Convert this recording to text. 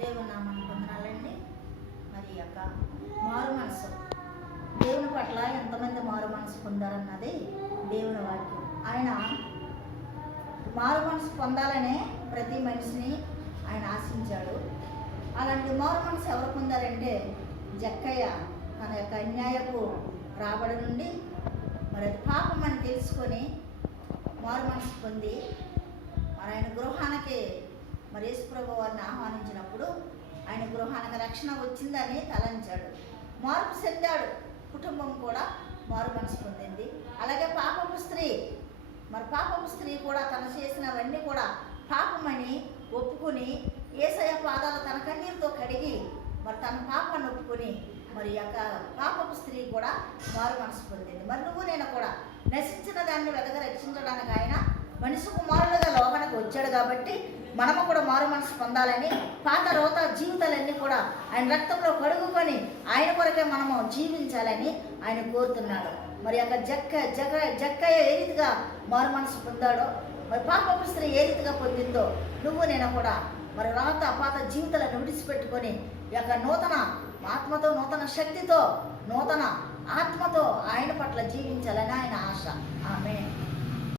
దేవుని నామాన్ని పొందనాలండి. మరి యొక్క మారు మనసు, దేవుని పట్ల ఎంతమంది మారు మనసు పొందారన్నది దేవుని వాక్యం. ఆయన మారు మనసు పొందాలనే ప్రతి మనిషిని ఆయన ఆశించాడు. అలాంటి మారు మనసు ఎవరు పొందారంటే జక్కయ్య తన యొక్క అన్యాయపు రాబడి నుండి మరి అది పాపం అని తెలుసుకొని మారు మనసు పొంది మరి ఆయన గృహానికి మరి యేసుప్రభు వారిని ఆహ్వానించినప్పుడు ఆయన గృహానికి రక్షణ వచ్చిందని తలంచాడు, మార్పు చెందాడు. కుటుంబం కూడా మారు మనసు పొందింది. అలాగే పాపపు స్త్రీ కూడా తను చేసినవన్నీ కూడా పాపమని ఒప్పుకుని యేసయ్య పాదాలు తన కన్నీరుతో కడిగి మరి తన పాపాన్ని ఒప్పుకొని మరి యొక్క పాపపు స్త్రీ కూడా మారు మనసు పొందింది. మరి నువ్వు నేను కూడా నశించిన దాన్ని వెతక రక్షించడానికి ఆయన మనిషి కుమారులుగా లోకానికి వచ్చాడు కాబట్టి మనము కూడా మారు మనసు పొందాలని పాత రోత జీవితాలన్నీ కూడా ఆయన రక్తంలో కడుగుకొని ఆయన కొరకే మనము జీవించాలని ఆయన కోరుతున్నాడు. మరి యొక్క జక్కయ్య ఏ రీతిగా మారు మనసు పొందాడో, మరి పాపపు స్త్రీ ఏ రీతిగా పొందిందో నువ్వు నేను కూడా మరి రాత పాత జీవితాలను విడిచిపెట్టుకొని ఈ యొక్క నూతన ఆత్మతో, నూతన శక్తితో, నూతన ఆత్మతో ఆయన పట్ల జీవించాలని ఆయన ఆశ. ఆమేన్.